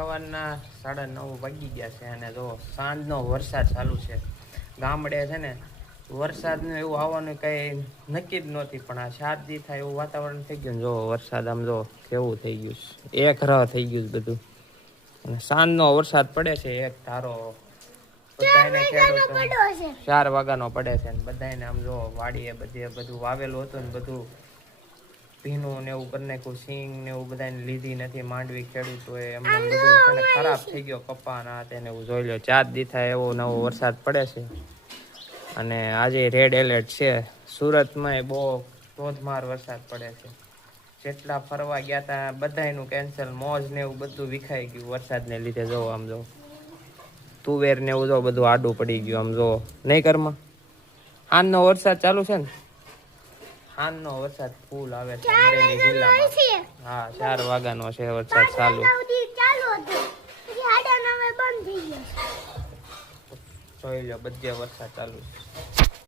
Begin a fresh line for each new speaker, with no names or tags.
સવારના સાડા નવ વાગી ગયા છે અને જો સાંજનો વરસાદ ચાલુ છે. ગામડે છે ને વરસાદનું એવું આવવાનું કંઈ નક્કી જ નહોતી પણ આ સાત દી થાય એવું વાતાવરણ થઈ ગયું જો વરસાદ આમ જો કેવું થઈ ગયું એક રહ થઈ ગયું બધું. અને સાંજનો વરસાદ પડે છે એક ધારો બધાને ચાર વાગ્યાનો પડે છે ને બધાને આમ જો વાડીએ બધે બધું વાવેલું હતું ને બધું ભીનું ને એવું કરી નાખ્યું સિંગ ને એવું બધાને લીધી નથી માંડવી ખેડૂતોએ એમને બધું છે ખરાબ થઈ ગયો કપા ના તેને એવું જોઈ લો ચાર દી થાય એવો નવો વરસાદ પડે છે. અને આજે રેડ એલર્ટ છે. સુરતમાં બહુ ધોધમાર વરસાદ પડે છે. જેટલા ફરવા ગયા હતા બધાયનું કેન્સલ મોજ ને એવું બધું વિખાઈ ગયું વરસાદને લીધે જો આમ જો. તુવેર ને એવું જો બધું આડું પડી ગયું આમ જો. નહીં કરમાં આમનો વરસાદ ચાલુ છે ને? હાનનો વરસાદ ફૂલ આવે છે. હા ચાર વાગ્યાનો છે વરસાદ ચાલુ. જોઈ લો બધે વરસાદ ચાલુ છે.